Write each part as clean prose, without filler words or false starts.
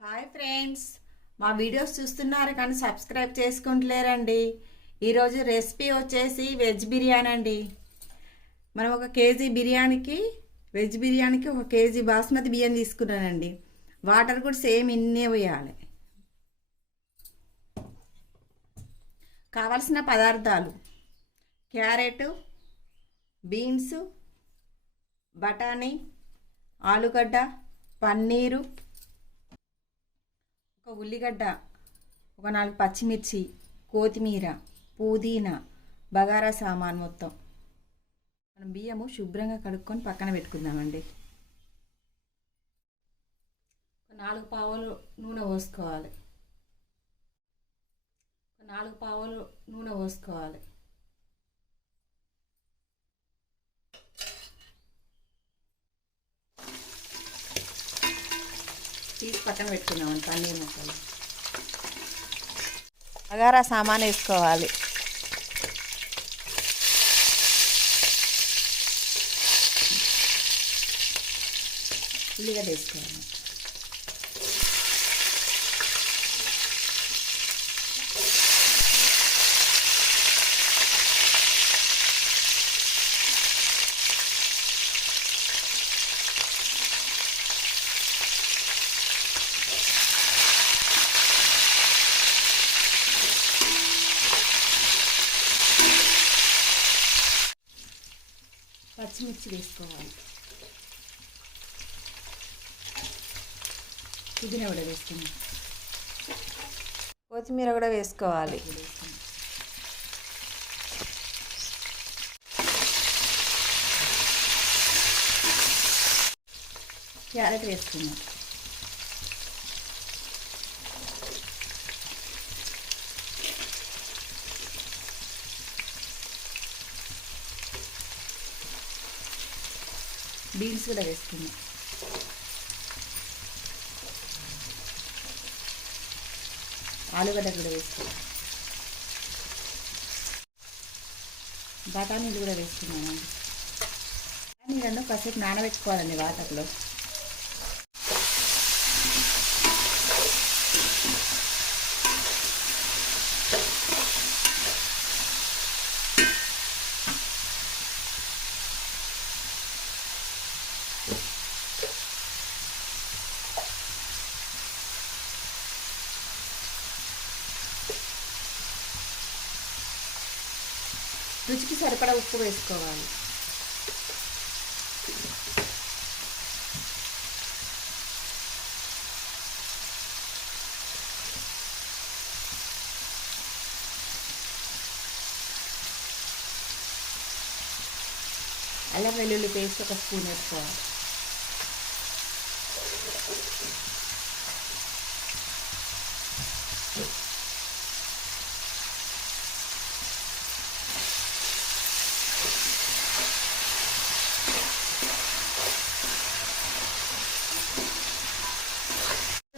Hi friends, మా videos చూస్తున్నారు కానీ సబ్స్క్రైబ్ చేసుకుంటలేరండి. ఈరోజు రెసిపీ వచ్చేసి వెజ్ బిర్యానీ అండి. మనం ఒక కేజీ వెజ్ బిర్యానీకి 1 కేజీ బాస్మతి బియ్యం తీసుకున్నానండి. వాటర్ కూడా సేమ్ ఇన్నే పోయాలి. కావలసిన పదార్థాలు: క్యారెట్, బీన్స్, బఠానీ, ఆలుగడ్డ, పన్నీరు, ఒక ఉల్లిగడ్డ, ఒక 4 పచ్చిమిర్చి, కొత్తిమీర, పుదీనా, బగారా సామాన్ మొత్తం. మనం బియ్యము శుభ్రంగా కడుక్కొని పక్కన పెట్టుకుందామండి. 4 పావులు నూనె పోసుకోవాలి. 4 పావులు నూనె పోసుకోవాలి. తీసి పక్కన పెట్టుకుందామండి. పన్నీర్ ముక్కలు, బగారా సామాన్ వేసుకోవాలి. ఉల్లిగడ్డ వేసుకోవాలి. పచ్చిమిర్చి వేసుకోవాలి. పుదీనా కూడా వేసుకున్నాం. కొత్తిమీర కూడా వేసుకోవాలి. క్యారెట్ వేసుకున్నాం. బీన్స్ కూడా వేసుకున్నాం. ఆలుగడ్డ కూడా వేసుకున్నాం. బఠానీలు కూడా వేసుకున్నామండి. బఠానీలను కాసేపు నానబెట్టుకోవాలండి వాటర్లో. రుచికి సరిపడా ఉప్పు వేసుకోవాలి. అల్లం వెల్లుల్లి పేస్ట్ 1 స్పూన్ వేసుకోవాలి.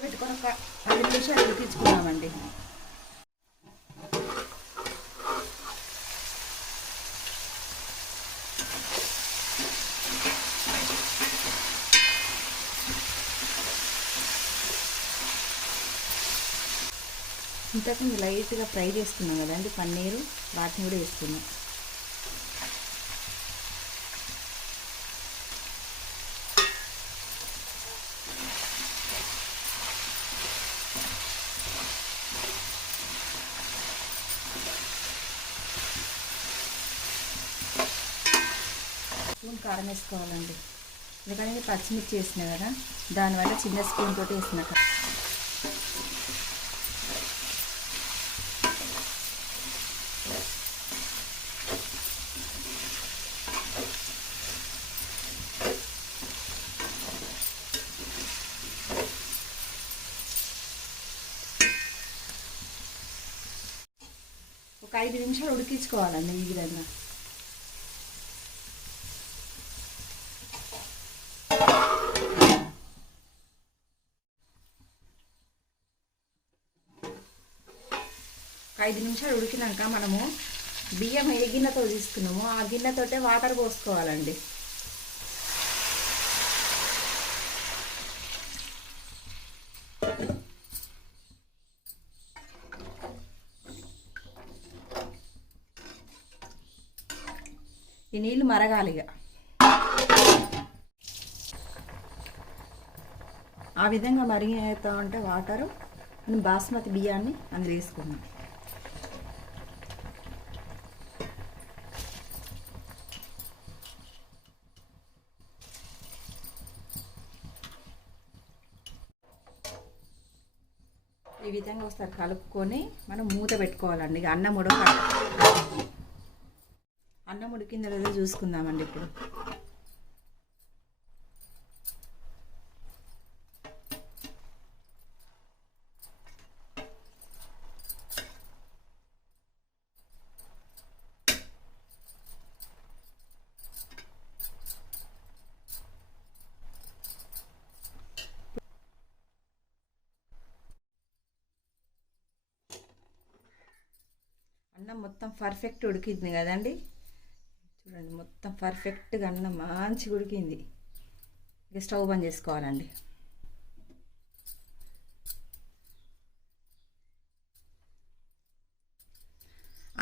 పెట్టుకొని ఒక 10 నిమిషాలు ఉడికించుకున్నామండి. ఇంతకుముందు లైట్గా ఫ్రై చేసుకున్నాం కదండి పన్నీరు, వాటిని కూడా వేసుకున్నాం. స్పూన్ కారం వేసుకోవాలండి. ఎందుకంటే పచ్చిమిర్చి వేసిన కదా, దానివల్ల చిన్న స్పూన్ తోటి వేసిన. ఒక 5 నిమిషాలు ఉడికించుకోవాలండి ఈ విధంగా. ఒక 5 నిమిషాలు ఉడికినాక మనము బియ్యం ఏ గిన్నెతో తీసుకున్నామో ఆ గిన్నెతోటే వాటర్ పోసుకోవాలండి. ఈ నీళ్ళు మరగాలి. ఇక ఆ విధంగా మరిగిపోతూ ఉంటే వాటరు మనం బాస్మతి బియ్యాన్ని అందులో వేసుకున్నాం. ఈ విధంగా ఒకసారి కలుపుకొని మనం మూత పెట్టుకోవాలండి. ఇక అన్నం ఉడికిందో లేదో చూసుకుందామండి. ఇప్పుడు అన్నం మొత్తం పర్ఫెక్ట్ ఉడికింది కదండి. చూడండి, మొత్తం పర్ఫెక్ట్గా అన్నం మంచిగా ఉడికింది. ఇక స్టవ్ బంద్ చేసుకోవాలండి.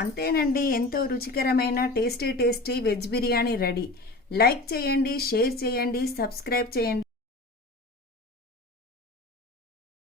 అంతేనండి, ఎంతో రుచికరమైన tasty veg biryani ready. Like చేయండి, షేర్ చేయండి, సబ్స్క్రైబ్ చేయండి.